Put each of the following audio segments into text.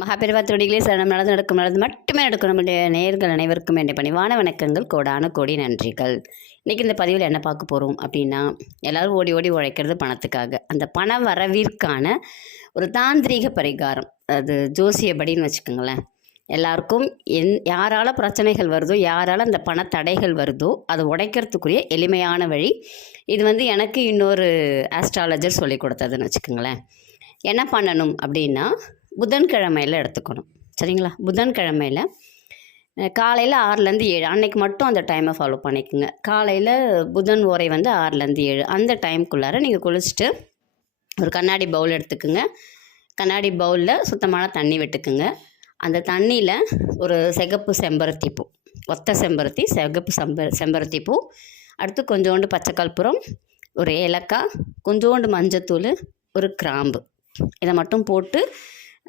மகாபெரிவா தொடிகளே சரணம். நடந்து நடக்கும் நடந்து மட்டுமே நடக்கும் நம்முடைய நேயர்கள் அனைவருக்கும் என்னுடைய பணிவான வணக்கங்கள், கோடான கோடி நன்றிகள். இன்றைக்கி இந்த பதிவில் என்ன பார்க்க போகிறோம் அப்படின்னா, எல்லோரும் ஓடி ஓடி உழைக்கிறது பணத்துக்காக. அந்த பண வரவிற்கான ஒரு தாந்திரீக பரிகாரம், அது ஜோசியபடின்னு வச்சுக்கோங்களேன். எல்லாருக்கும் யாரால் பிரச்சனைகள் வருதோ, யாரால் அந்த பண தடைகள் வருதோ, அதை உடைக்கிறதுக்குரிய எளிமையான வழி இது. எனக்கு இன்னொரு ஆஸ்ட்ராலஜர் சொல்லி கொடுத்ததுன்னு வச்சுக்கோங்களேன். என்ன பண்ணணும் அப்படின்னா, புதன்கிழமையில் எடுத்துக்கணும், சரிங்களா? புதன்கிழமையில் காலையில் 6லேருந்து 7 அன்னைக்கு மட்டும் அந்த டைமை ஃபாலோ பண்ணிக்கோங்க. காலையில் புதன் ஓரை 6லேருந்து 7 அந்த டைமுக்குள்ளார நீங்கள் குளிச்சுட்டு ஒரு கண்ணாடி பவுல் எடுத்துக்குங்க. கண்ணாடி பவுலில் சுத்தமான தண்ணி விட்டுக்குங்க. அந்த தண்ணியில் ஒரு சிகப்பு செம்பருத்தி பூ, ஒத்த செம்பருத்தி, சிகப்பு செம்பருத்தி பூ, அடுத்து கொஞ்சோண்டு பச்சை கற்பூரம், ஒரு ஏலக்காய், கொஞ்சோண்டு மஞ்சத்தூள், ஒரு கிராம்பு, இதை மட்டும் போட்டு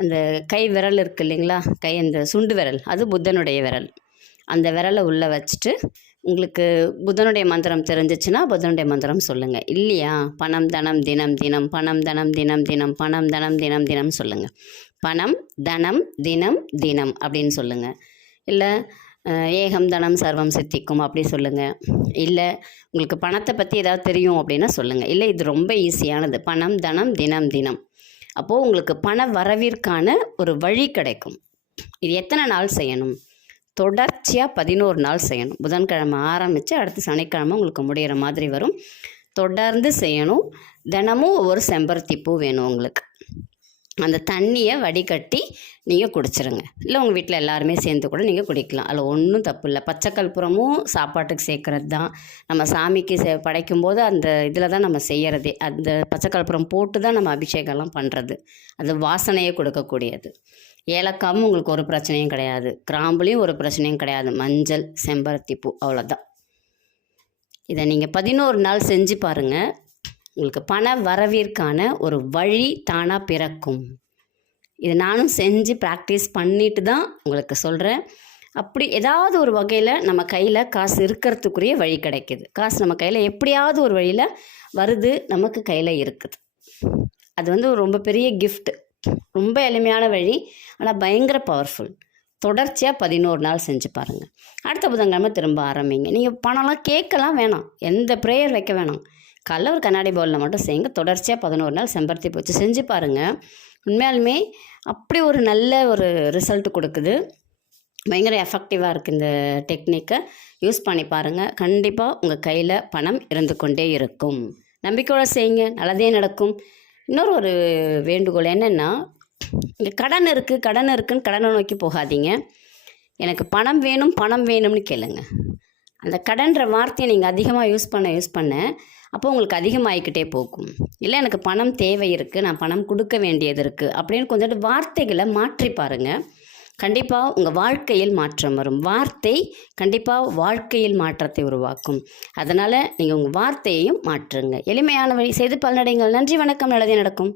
அந்த கை விரல் இருக்குது இல்லைங்களா, அந்த சுண்டு விரல், அது புதனுடைய விரல், அந்த விரலை உள்ளே வச்சுட்டு உங்களுக்கு புதனுடைய மந்திரம் தெரிஞ்சிச்சுன்னா புதனுடைய மந்திரம் சொல்லுங்கள். இல்லையா, பணம் தனம் தினம் தினம், பணம் தனம் தினம் தினம், பணம் தனம் தினம் தினம் சொல்லுங்கள். பணம் தனம் தினம் தினம் அப்படின்னு சொல்லுங்கள். இல்லை ஏகம் தனம் சர்வம் சித்திக்கும் அப்படி சொல்லுங்கள். இல்லை உங்களுக்கு பணத்தை பற்றி ஏதாவது தெரியும் அப்படின்னா சொல்லுங்கள். இல்லை இது ரொம்ப ஈஸியானது, பணம் தனம் தினம் தினம். அப்போது உங்களுக்கு பண வரவிற்கான ஒரு வழி கிடைக்கும். இது எத்தனை நாள் செய்யணும்? தொடர்ச்சியாக 11 நாள் செய்யணும். புதன்கிழமை ஆரம்பித்து அடுத்து சனிக்கிழமை உங்களுக்கு முடிகிற மாதிரி வரும். தொடர்ந்து செய்யணும். தினமும் ஒவ்வொரு செம்பருத்தி பூ வேணும் உங்களுக்கு. அந்த தண்ணியை வடிகட்டி நீங்கள் குடிச்சிருங்க. இல்லை உங்கள் வீட்டில் எல்லாருமே சேர்ந்து கூட நீங்கள் குடிக்கலாம், அதில் ஒன்றும் தப்பு இல்லை. பச்சை கற்பூரமும் சாப்பாட்டுக்கு சேர்க்குறது தான். நம்ம சாமிக்கு படைக்கும்போது அந்த இதில் தான் நம்ம செய்கிறதே. அந்த பச்சை கற்பூரம் போட்டு தான் நம்ம அபிஷேகம்லாம் பண்ணுறது. அது வாசனையே கொடுக்கக்கூடியது. ஏலக்காவும் உங்களுக்கு ஒரு பிரச்சனையும் கிடையாது, கிராம்புலேயும் ஒரு பிரச்சனையும் கிடையாது. மஞ்சள், செம்பருத்தி பூ, அவ்வளோதான். இதை நீங்கள் 11 நாள் செஞ்சு பாருங்கள். உங்களுக்கு பண வரவிற்கான ஒரு வழி தானாக பிறக்கும். இது நானும் செஞ்சு ப்ராக்டிஸ் பண்ணிட்டு தான் உங்களுக்கு சொல்கிறேன். அப்படி ஏதாவது ஒரு வகையில் நம்ம கையில் காசு இருக்கிறதுக்குரிய வழி கிடைக்கிது. காசு நம்ம கையில் எப்படியாவது ஒரு வழியில் வருது, நமக்கு கையில் இருக்குது. அது ரொம்ப பெரிய கிஃப்ட். ரொம்ப எளிமையான வழி, ஆனால் பயங்கர பவர்ஃபுல். தொடர்ச்சியாக 11 நாள் செஞ்சு பாருங்கள். அடுத்த புதன்கிழமை திரும்ப ஆரம்பிங்க. நீங்கள் பணம்லாம் கேட்கலாம் வேணாம், எந்த ப்ரேயர் வைக்க வேணாம். காலைல ஒரு கண்ணாடி பவுலில் மட்டும் செய்யுங்க. தொடர்ச்சியாக 11 நாள் செம்பருத்தி பூச்சி செஞ்சு பாருங்கள். உண்மையாலுமே அப்படி ஒரு நல்ல ஒரு ரிசல்ட் கொடுக்குது. பயங்கர எஃபெக்டிவாக இருக்குது. இந்த டெக்னிக்கை யூஸ் பண்ணி பாருங்கள். கண்டிப்பாக உங்கள் கையில் பணம் இருந்து கொண்டே இருக்கும். நம்பிக்கையோடு செய்யுங்க, நல்லதே நடக்கும். இன்னொரு ஒரு வேண்டுகோள் என்னென்னா, இங்கே கடன் இருக்குன்னு கடனை நோக்கி போகாதீங்க. எனக்கு பணம் வேணும் பணம் வேணும்னு கேளுங்க. அந்த கடன்ற வார்த்தையை நீங்கள் அதிகமாக யூஸ் பண்ண அப்போ உங்களுக்கு அதிகமாகிக்கிட்டே போகும். இல்லை எனக்கு பணம் தேவை இருக்குது, நான் பணம் கொடுக்க வேண்டியது இருக்குது அப்படின்னு கொஞ்சம் வார்த்தைகளை மாற்றி பாருங்கள். கண்டிப்பாக உங்கள் வாழ்க்கையில் மாற்றம் வரும். வார்த்தை கண்டிப்பாக வாழ்க்கையில் மாற்றத்தை உருவாக்கும். அதனால் நீங்கள் உங்கள் வார்த்தையையும் மாற்றுங்க. எளிமையான வழி செய்து பலனடைங்கள். நன்றி, வணக்கம். நல்லதே நடக்கும்.